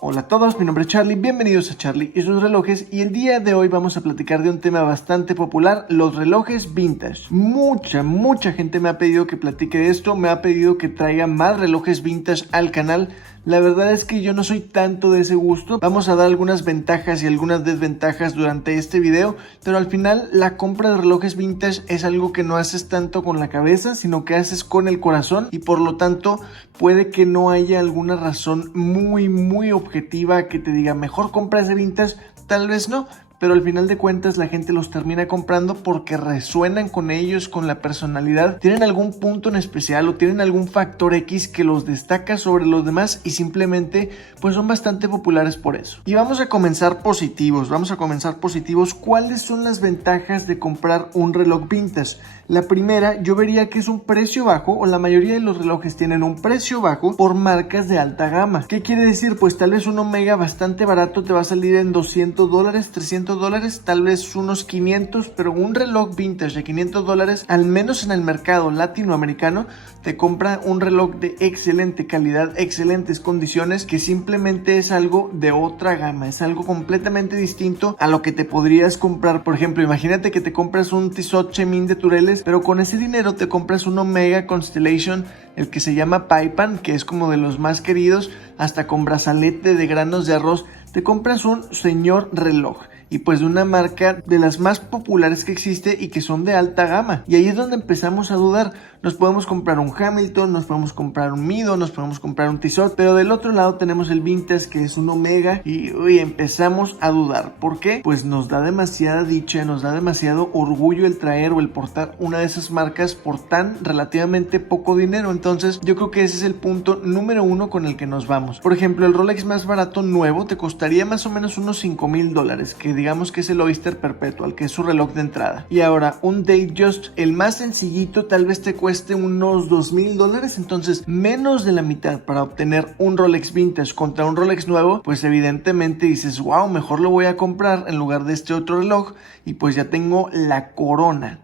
Hola a todos, mi nombre es Charlie, bienvenidos a Charlie y sus relojes, y el día de hoy vamos a platicar de un tema bastante popular, los relojes vintage. Mucha gente me ha pedido que platique de esto, me ha pedido que traiga más relojes vintage al canal. La verdad es que yo no soy tanto de ese gusto. Vamos a dar algunas ventajas y algunas desventajas durante este video, pero al final la compra de relojes vintage es algo que no haces tanto con la cabeza, sino que haces con el corazón, y por lo tanto puede que no haya alguna razón muy objetiva que te diga mejor compra ese vintage, tal vez no. Pero al final de cuentas la gente los termina comprando porque resuenan con ellos, con la personalidad, tienen algún punto en especial o tienen algún factor X que los destaca sobre los demás y simplemente pues son bastante populares por eso. Y vamos a comenzar positivos, ¿Cuáles son las ventajas de comprar un reloj vintage? La primera, yo vería que es un precio bajo, o la mayoría de los relojes tienen un precio bajo por marcas de alta gama. ¿Qué quiere decir? Pues tal vez un Omega bastante barato te va a salir en $200, $300, tal vez unos 500, pero un reloj vintage de $500, al menos en el mercado latinoamericano, te compra un reloj de excelente calidad, excelentes condiciones, que simplemente es algo de otra gama, es algo completamente distinto a lo que te podrías comprar. Por ejemplo, imagínate que te compras un Tissot Chemin de Tureles, pero con ese dinero te compras un Omega Constellation, el que se llama Paipan, que es como de los más queridos, hasta con brazalete de granos de arroz. Te compras un señor reloj, y pues de una marca de las más populares que existe y que son de alta gama. Y ahí es donde empezamos a dudar. Nos podemos comprar un Hamilton, nos podemos comprar un Mido, nos podemos comprar un Tissot, pero del otro lado tenemos el vintage, que es un Omega, y empezamos a dudar. ¿Por qué? Pues nos da demasiada dicha, nos da demasiado orgullo el traer o el portar una de esas marcas por tan relativamente poco dinero. Entonces yo creo que ese es el punto número uno con el que nos vamos. Por ejemplo, el Rolex más barato nuevo te costaría más o menos unos $5,000, que digamos que es el Oyster Perpetual, que es su reloj de entrada. Y ahora un Datejust, el más sencillito, tal vez te cueste unos $2,000. Entonces menos de la mitad para obtener un Rolex vintage contra un Rolex nuevo. Pues evidentemente dices, wow, mejor lo voy a comprar en lugar de este otro reloj, y pues ya tengo la corona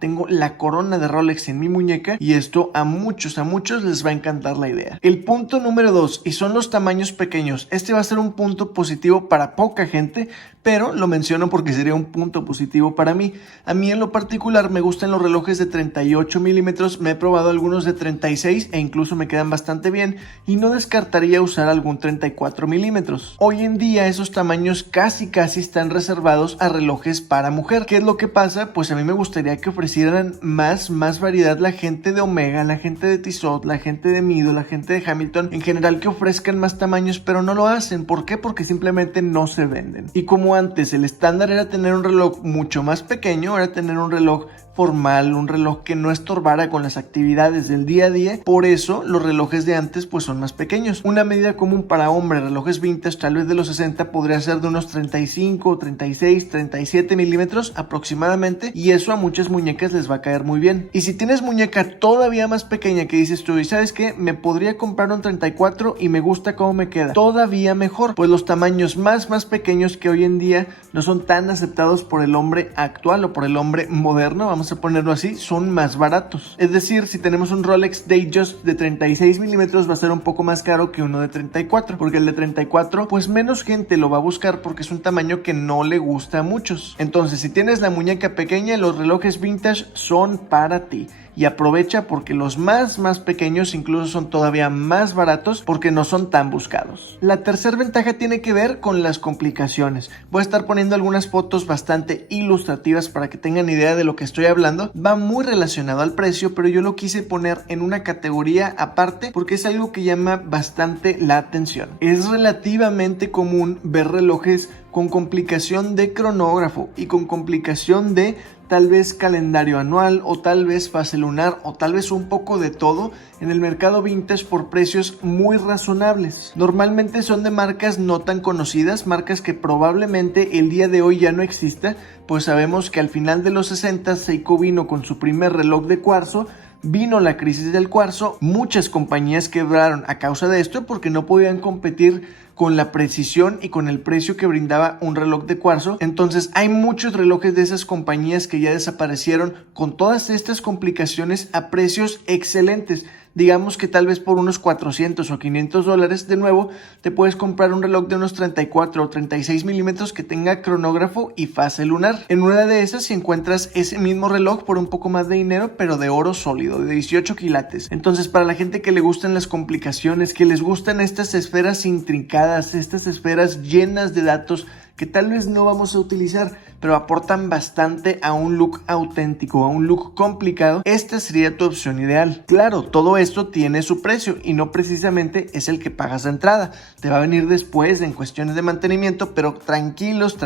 de Rolex en mi muñeca, y esto a muchos les va a encantar la idea. El punto número 2, y son los tamaños pequeños. Este va a ser un punto positivo para poca gente, pero lo menciono porque sería un punto positivo para mí. A mí en lo particular me gustan los relojes de 38 milímetros, me he probado algunos de 36 e incluso me quedan bastante bien, y no descartaría usar algún 34 milímetros. Hoy en día esos tamaños casi están reservados a relojes para mujer. ¿Qué es lo que pasa? Pues a mí me gustaría que ofrecieran más variedad la gente de Omega, la gente de Tissot, la gente de Mido, la gente de Hamilton, en general, que ofrezcan más tamaños, pero no lo hacen. ¿Por qué? Porque simplemente no se venden. Y como antes el estándar era tener un reloj mucho más pequeño, era tener un reloj formal, un reloj que no estorbara con las actividades del día a día, por eso los relojes de antes pues son más pequeños. Una medida común para hombres, relojes vintage tal vez de los 60, podría ser de unos 35, 36, 37 milímetros aproximadamente, y eso a muchas muñecas les va a caer muy bien. Y si tienes muñeca todavía más pequeña, que dices tú, ¿y sabes qué? Me podría comprar un 34 y me gusta cómo me queda, todavía mejor, pues los tamaños más pequeños, que hoy en día no son tan aceptados por el hombre actual o por el hombre moderno, vamos a ponerlo así, son más baratos. Es decir, si tenemos un Rolex Datejust de 36 milímetros, va a ser un poco más caro que uno de 34, porque el de 34 pues menos gente lo va a buscar, porque es un tamaño que no le gusta a muchos. Entonces, si tienes la muñeca pequeña, los relojes vintage son para ti. Y aprovecha, porque los más pequeños incluso son todavía más baratos porque no son tan buscados. La tercera ventaja tiene que ver con las complicaciones. Voy a estar poniendo algunas fotos bastante ilustrativas para que tengan idea de lo que estoy hablando. Va muy relacionado al precio, pero yo lo quise poner en una categoría aparte porque es algo que llama bastante la atención. Es relativamente común ver relojes con complicación de cronógrafo y con complicación de tal vez calendario anual, o tal vez fase lunar, o tal vez un poco de todo en el mercado vintage por precios muy razonables. Normalmente son de marcas no tan conocidas, marcas que probablemente el día de hoy ya no exista, pues sabemos que al final de los 60 Seiko vino con su primer reloj de cuarzo. Vino la crisis del cuarzo, muchas compañías quebraron a causa de esto porque no podían competir con la precisión y con el precio que brindaba un reloj de cuarzo. Entonces hay muchos relojes de esas compañías que ya desaparecieron con todas estas complicaciones a precios excelentes. Digamos que tal vez por unos 400 o 500 dólares, de nuevo, te puedes comprar un reloj de unos 34 o 36 milímetros que tenga cronógrafo y fase lunar. En una de esas, si encuentras ese mismo reloj por un poco más de dinero, pero de oro sólido, de 18 quilates. Entonces, para la gente que le gustan las complicaciones, que les gustan estas esferas intrincadas, estas esferas llenas de datos que tal vez no vamos a utilizar, pero aportan bastante a un look auténtico, a un look complicado, esta sería tu opción ideal. Claro, todo esto tiene su precio y no precisamente es el que pagas de entrada. Te va a venir después en cuestiones de mantenimiento, pero tranquilos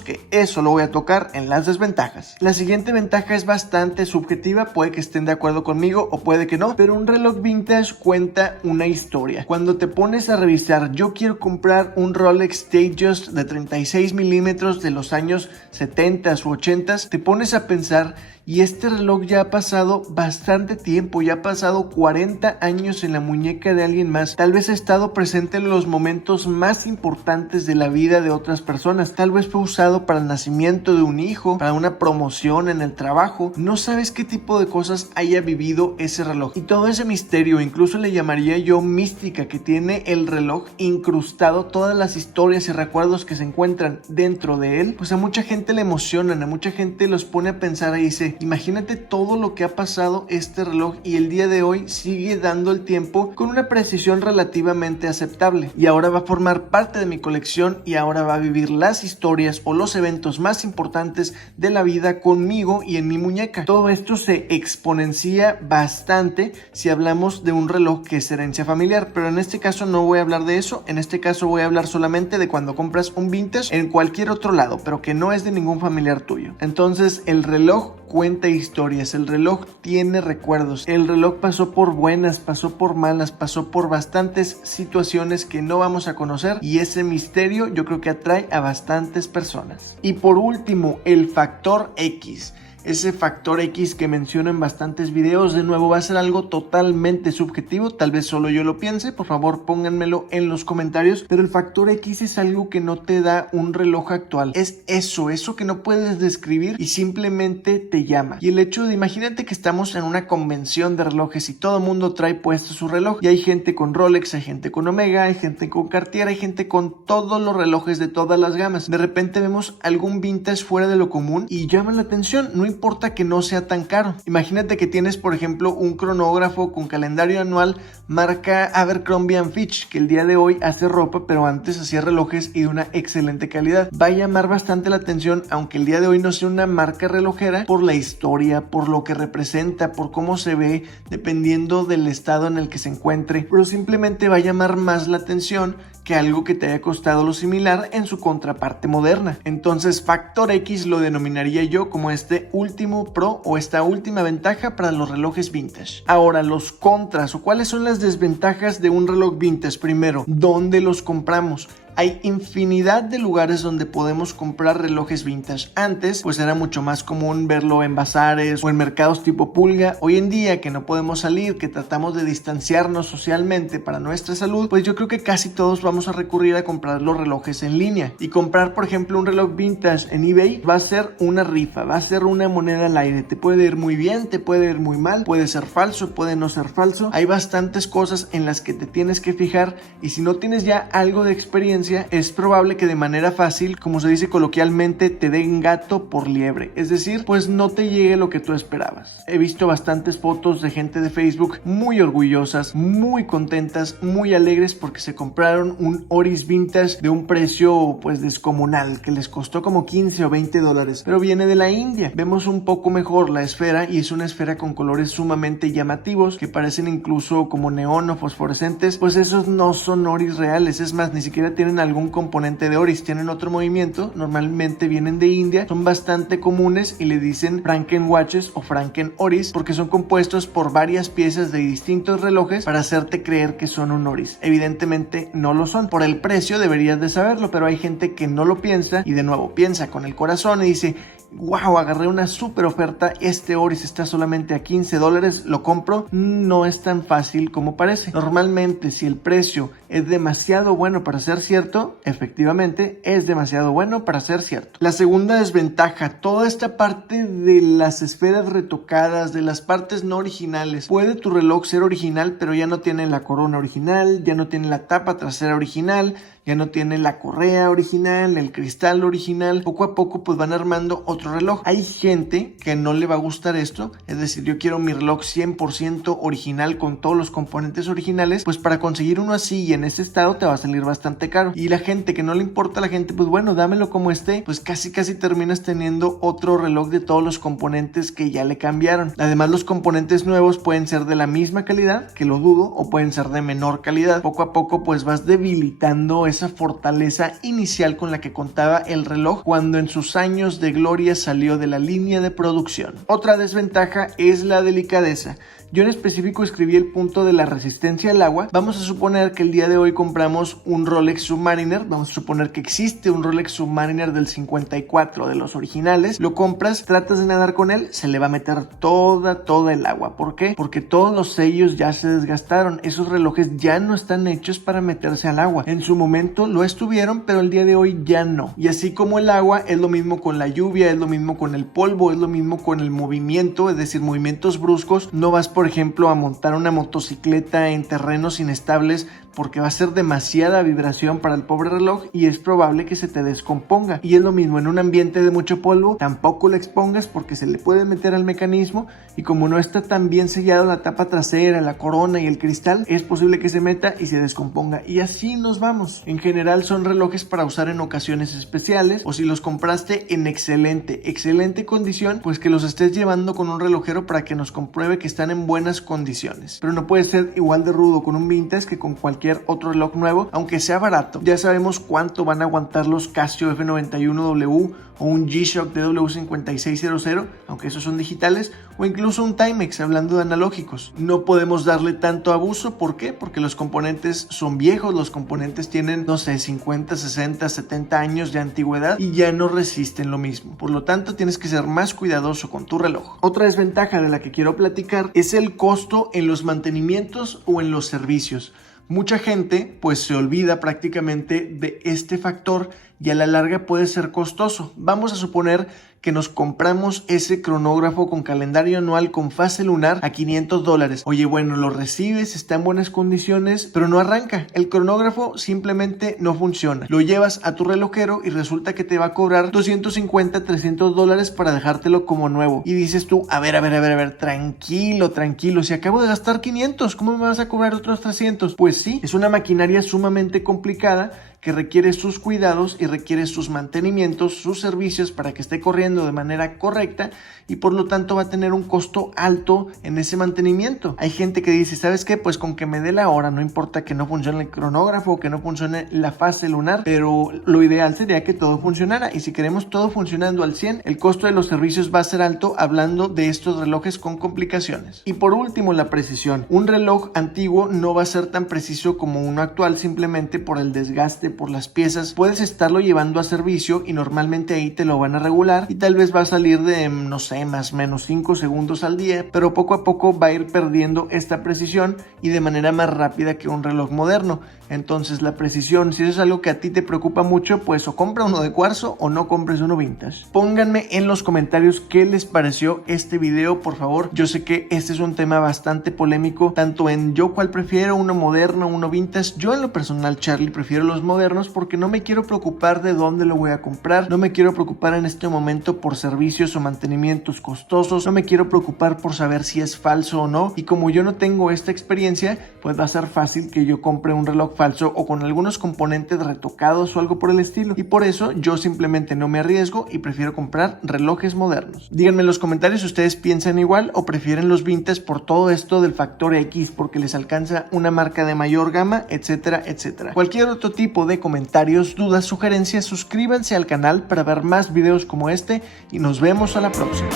que eso lo voy a tocar en las desventajas. La siguiente ventaja es bastante subjetiva, puede que estén de acuerdo conmigo o puede que no, pero un reloj vintage cuenta una historia. Cuando te pones a revisar, yo quiero comprar un Rolex Datejust de 36 milímetros de los años 70s u 80s, te pones a pensar y este reloj ya ha pasado bastante tiempo, ya ha pasado 40 años en la muñeca de alguien más, tal vez ha estado presente en los momentos más importantes de la vida de otras personas, tal vez fue usado para el nacimiento de un hijo, para una promoción en el trabajo, no sabes qué tipo de cosas haya vivido ese reloj y todo ese misterio, incluso le llamaría yo mística que tiene el reloj incrustado, todas las historias y recuerdos que se encuentran dentro de él, pues a mucha gente le emocionan, a mucha gente los pone a pensar y dice, imagínate todo lo que ha pasado este reloj y el día de hoy sigue dando el tiempo con una precisión relativamente aceptable y ahora va a formar parte de mi colección y ahora va a vivir las historias o los eventos más importantes de la vida conmigo y en mi muñeca. Todo esto se exponencia bastante si hablamos de un reloj que es herencia familiar, pero en este caso no voy a hablar de eso, en este caso voy a hablar solamente de cuando compras un vintage en cualquier otro lado, pero que no es de ningún familiar tuyo. Entonces el reloj cuenta historias, el reloj tiene recuerdos, el reloj pasó por buenas, pasó por malas, pasó por bastantes situaciones que no vamos a conocer y ese misterio yo creo que atrae a bastantes personas. Y por último, el factor X. Ese factor X que menciono en bastantes videos, de nuevo va a ser algo totalmente subjetivo, tal vez solo yo lo piense, por favor pónganmelo en los comentarios, pero el factor X es algo que no te da un reloj actual, es eso que no puedes describir y simplemente te llama. Y el hecho de, imagínate que estamos en una convención de relojes y todo el mundo trae puesto su reloj y hay gente con Rolex, hay gente con Omega, hay gente con Cartier, hay gente con todos los relojes de todas las gamas. De repente vemos algún vintage fuera de lo común y llama la atención, no importa que no sea tan caro. Imagínate que tienes, por ejemplo, un cronógrafo con calendario anual marca Abercrombie & Fitch, que el día de hoy hace ropa, pero antes hacía relojes y de una excelente calidad. Va a llamar bastante la atención, aunque el día de hoy no sea una marca relojera, por la historia, por lo que representa, por cómo se ve, dependiendo del estado en el que se encuentre, pero simplemente va a llamar más la atención que algo que te haya costado lo similar en su contraparte moderna. Entonces factor X lo denominaría yo como este último pro o esta última ventaja para los relojes vintage. Ahora, los contras o cuáles son las desventajas de un reloj vintage. Primero, ¿dónde los compramos? Hay infinidad de lugares donde podemos comprar relojes vintage. Antes, pues era mucho más común verlo en bazares o en mercados tipo pulga. Hoy en día, que no podemos salir, que tratamos de distanciarnos socialmente para nuestra salud, pues yo creo que casi todos vamos a recurrir a comprar los relojes en línea. Y comprar, por ejemplo, un reloj vintage en eBay va a ser una rifa, va a ser una moneda al aire. Te puede ir muy bien, te puede ir muy mal, puede ser falso, puede no ser falso. Hay bastantes cosas en las que te tienes que fijar y si no tienes ya algo de experiencia, es probable que de manera fácil, como se dice coloquialmente, te den gato por liebre, es decir, pues no te llegue lo que tú esperabas. He visto bastantes fotos de gente de Facebook muy orgullosas, muy contentas, muy alegres porque se compraron un Oris vintage de un precio pues descomunal, que les costó como 15 o 20 dólares, pero viene de la India. Vemos un poco mejor la esfera y es una esfera con colores sumamente llamativos que parecen incluso como neón o fosforescentes, pues esos no son Oris reales, es más, ni siquiera tienen algún componente de Oris, tienen otro movimiento, normalmente vienen de India, son bastante comunes y le dicen Franken Watches o Franken Oris porque son compuestos por varias piezas de distintos relojes para hacerte creer que son un Oris. Evidentemente no lo son, por el precio deberías de saberlo, pero hay gente que no lo piensa y de nuevo piensa con el corazón y dice, wow, agarré una super oferta, este Oris está solamente a $15, lo compro. No es tan fácil como parece. Normalmente, si el precio es demasiado bueno para ser cierto, efectivamente es demasiado bueno para ser cierto. La segunda desventaja, toda esta parte de las esferas retocadas, de las partes no originales. Puede tu reloj ser original, pero ya no tiene la corona original, ya no tiene la tapa trasera original, ya no tiene la correa original, el cristal original. Poco a poco pues van armando otro reloj. Hay gente que no le va a gustar esto, es decir, yo quiero mi reloj 100% original con todos los componentes originales. Pues para conseguir uno así y en ese estado te va a salir bastante caro. Y la gente que no le importa, la gente pues bueno, dámelo como esté, pues casi terminas teniendo otro reloj de todos los componentes que ya le cambiaron. Además, los componentes nuevos pueden ser de la misma calidad, que lo dudo, o pueden ser de menor calidad. Poco a poco pues vas debilitando esa fortaleza inicial con la que contaba el reloj cuando en sus años de gloria salió de la línea de producción. Otra desventaja es la delicadeza. Yo en específico escribí el punto de la resistencia al agua. Vamos a suponer que el día de hoy compramos un Rolex Submariner. Vamos a suponer que existe un Rolex Submariner del 54 de los originales. Lo compras, tratas de nadar con él, se le va a meter toda el agua. ¿Por qué? Porque todos los sellos ya se desgastaron. Esos relojes ya no están hechos para meterse al agua. En su momento lo estuvieron, pero el día de hoy ya no. Y así como el agua, es lo mismo con la lluvia, es lo mismo con el polvo, es lo mismo con el movimiento, es decir, movimientos bruscos. No vas por ejemplo a montar una motocicleta en terrenos inestables porque va a ser demasiada vibración para el pobre reloj y es probable que se te descomponga. Y es lo mismo en un ambiente de mucho polvo, tampoco lo expongas porque se le puede meter al mecanismo y como no está tan bien sellado la tapa trasera, la corona y el cristal, es posible que se meta y se descomponga. Y así nos vamos. En general son relojes para usar en ocasiones especiales o si los compraste en excelente condición, pues que los estés llevando con un relojero para que nos compruebe que están en buenas condiciones. Pero no puede ser igual de rudo con un vintage que con cualquier otro reloj nuevo, aunque sea barato. Ya sabemos cuánto van a aguantar los Casio F91W o un G-Shock DW5600, aunque esos son digitales, o incluso un Timex, hablando de analógicos. No podemos darle tanto abuso. ¿Por qué? Porque los componentes son viejos, los componentes tienen, no sé, 50, 60, 70 años de antigüedad y ya no resisten lo mismo. Por lo tanto, tienes que ser más cuidadoso con tu reloj. Otra desventaja de la que quiero platicar es el costo en los mantenimientos o en los servicios. Mucha gente pues se olvida prácticamente de este factor y a la larga puede ser costoso. Vamos a suponer que nos compramos ese cronógrafo con calendario anual con fase lunar a $500. Oye, bueno, lo recibes, está en buenas condiciones, pero no arranca. El cronógrafo simplemente no funciona. Lo llevas a tu relojero y resulta que te va a cobrar $250, $300 para dejártelo como nuevo. Y dices tú, a ver, tranquilo, si acabo de gastar 500, ¿cómo me vas a cobrar otros 300? Pues sí, es una maquinaria sumamente complicada que requiere sus cuidados y requiere sus mantenimientos, sus servicios para que esté corriendo de manera correcta y por lo tanto va a tener un costo alto en ese mantenimiento. Hay gente que dice, ¿sabes qué? Pues con que me dé la hora, no importa que no funcione el cronógrafo, que no funcione la fase lunar, pero lo ideal sería que todo funcionara y si queremos todo funcionando al 100, el costo de los servicios va a ser alto hablando de estos relojes con complicaciones. Y por último, la precisión. Un reloj antiguo no va a ser tan preciso como uno actual simplemente por el desgaste, por las piezas. Puedes estarlo llevando a servicio y normalmente ahí te lo van a regular y tal vez va a salir de, no sé, más o menos 5 segundos al día, pero poco a poco va a ir perdiendo esta precisión y de manera más rápida que un reloj moderno. Entonces la precisión, si eso es algo que a ti te preocupa mucho, pues o compra uno de cuarzo o no compres uno vintage. Pónganme en los comentarios qué les pareció este video, por favor. Yo sé que este es un tema bastante polémico, tanto en yo cuál prefiero, uno moderno, uno vintage. Yo en lo personal, Charlie, prefiero los modernos porque no me quiero preocupar de dónde lo voy a comprar, no me quiero preocupar en este momento por servicios o mantenimientos costosos, no me quiero preocupar por saber si es falso o no, y como yo no tengo esta experiencia, pues va a ser fácil que yo compre un reloj falso o con algunos componentes retocados o algo por el estilo, y por eso yo simplemente no me arriesgo y prefiero comprar relojes modernos. Díganme en los comentarios si ustedes piensan igual o prefieren los vintage por todo esto del factor X, porque les alcanza una marca de mayor gama, etcétera, etcétera. Cualquier otro tipo de comentarios, dudas, sugerencias, suscríbanse al canal para ver más videos como este y nos vemos a la próxima.